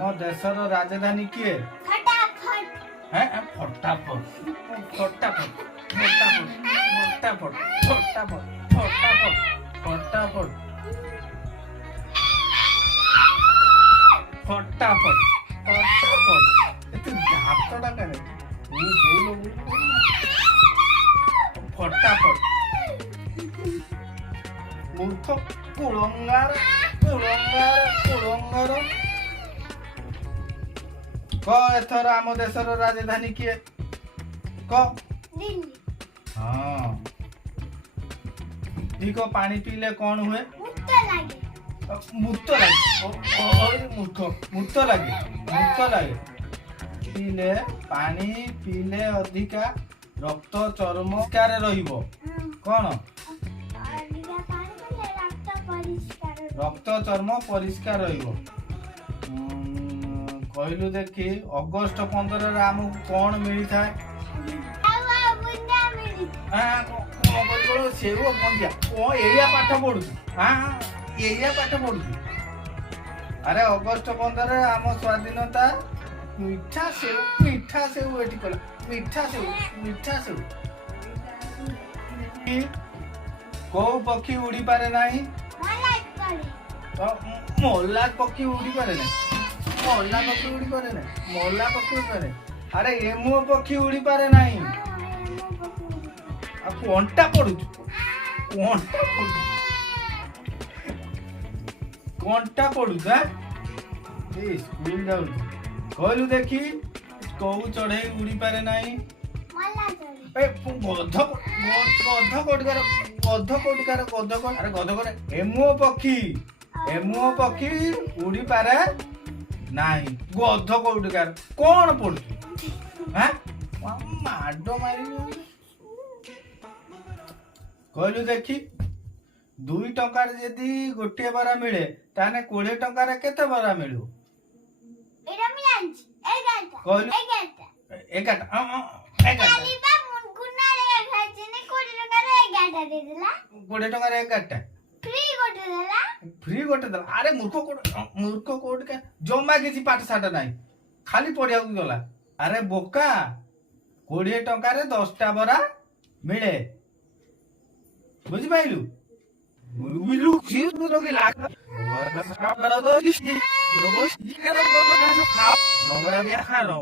मो देशर राजधानी किए है फटाफट फटाफट फटाफट फटाफट फटाफट फटाफट फटाफट फटाफट तू हातटा करे फटाफट मूर्ख कुलंगार कुलंगार कुलंगार क एथर आम देशर राजधानी किए क दिल्ली। हाँ ठीक पानी पीले कौन हुए मुक्त लगे मुक्त लगे पीले पानी पीले अधिका रक्त चर्म परिष्कार रहिबो कौन रक्त चर्म परिष्कार रहिबो कहलु देखी अगस्त 15 रे आमु कौन मिली थाए सेव बंदिया ओ एरिया पाठ पढु हां एरिया पाठ पढु अरे अगस्त 15 रे आम स्वाधीनता मीठा सेव एठी कला मीठा सेव को पक्षी उड़ी पारे नाही मोला पक्षी उड़ी पारे नाही मोला पक्षी उड़ी पारे नाही मोला पक्षी उड़ी पारे अरे एमो पक्षी उड़ी पारे नाही आ कोंटा पडु कोंटा पडु हा ए स्कूल जाउ कहलु देखी को चढ़े उड़ी पारे नाही ए गध एमो पक्षी उड़ी पारे नाही गध कोटिकार कौन पड़ू हाँ माडो मारी कहलु देखी 2 टंकार जदि गोटे बरा मिले ताने 20 टंकार केते बरा मिलू कहलु 20 टंकार 11टा फ्री गोटे दला अरे मूर्ख कोड के जमा किसी पाठ साठ नाही खाली पढ़िया गला अरे बोका 20 टंका रे 10टा बरा मिले बुझी पाइलु बुझलु सिर तो के लाग बरा तो किसी लोगों की करब तो खाओ नगरा बिया खानो